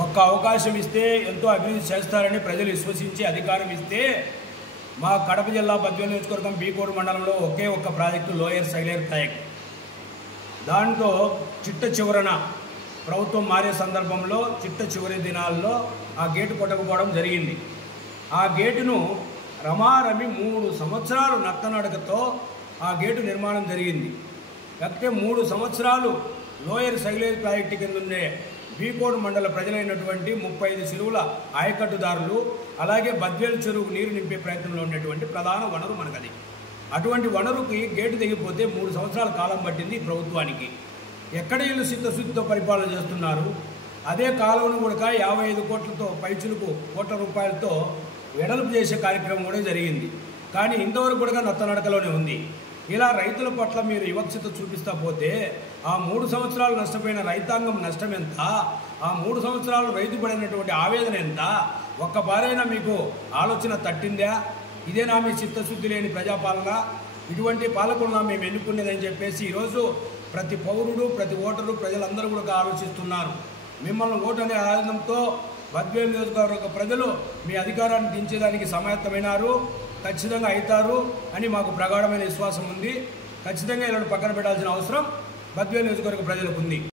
ఒక్క అవకాశం ఇస్తే ఎంతో అభివృద్ధి చేస్తారని ప్రజలు విశ్వసించి అధికారం ఇస్తే మా కడప జిల్లా బద్వేలు నియోజకవర్గం బీకోడు మండలంలో ఒకే ఒక్క ప్రాజెక్టు లోయర్ సైలేరు ప్రాజెక్ట్. దాంట్లో చిట్ట చివరన ప్రభుత్వం మారే సందర్భంలో చిట్ట చివరి దినాల్లో ఆ గేటు కొట్టకపోవడం జరిగింది. ఆ గేటును రమారమి 3 సంవత్సరాలు నత్తనడకతో ఆ గేటు నిర్మాణం జరిగింది. కాకపోతే 3 సంవత్సరాలు లోయర్ సైలేరు ప్రాజెక్టు కింద ఉండే బీకోడు మండల ప్రజలైనటువంటి 35 చెరువుల ఆయకట్టుదారులు అలాగే బద్వేలు చెరువుకు నీరు నింపే ప్రయత్నంలో ఉండేటువంటి ప్రధాన వనరు మనకది. అటువంటి వనరుకి గేటు తెగిపోతే 3 సంవత్సరాల కాలం పట్టింది ప్రభుత్వానికి. ఎక్కడ వీళ్ళు చిత్తశుద్ధితో పరిపాలన చేస్తున్నారు. అదే కాలువను కూడా 55 కోట్లతో పైచులకు కోట్ల రూపాయలతో వెడల్పు చేసే కార్యక్రమం కూడా జరిగింది. కానీ ఇంతవరకు కూడా నత్తనడకలోనే ఉంది. ఇలా రైతుల పట్ల మీరు వివక్షత చూపిస్తా పోతే ఆ 3 సంవత్సరాలు నష్టపోయిన రైతాంగం నష్టం ఎంత, ఆ 3 సంవత్సరాలు రైతు పడినటువంటి ఆవేదన ఎంత, ఒక్కబారైనా మీకు ఆలోచన తట్టిందా? ఇదేనా మీ చిత్తశుద్ధి లేని ప్రజాపాలన? ఇటువంటి పాలకులను మేము ఎన్నుకునేదని చెప్పేసి ఈరోజు ప్రతి పౌరుడు ప్రతి ఓటరు ప్రజలందరూ కూడా ఆలోచిస్తున్నారు. మిమ్మల్ని ఓటు అనే ఆనందంతో బద్వేలు నియోజకవర్గ ప్రజలు మీ అధికారాన్ని దించేదానికి సమాయత్తమైనారు, ఖచ్చితంగా అవుతారు అని మాకు ప్రగాఢమైన విశ్వాసం ఉంది. ఖచ్చితంగా ఇలా పక్కన పెట్టాల్సిన అవసరం బద్వేలు నియోజకవర్గ ప్రజలకు ఉంది.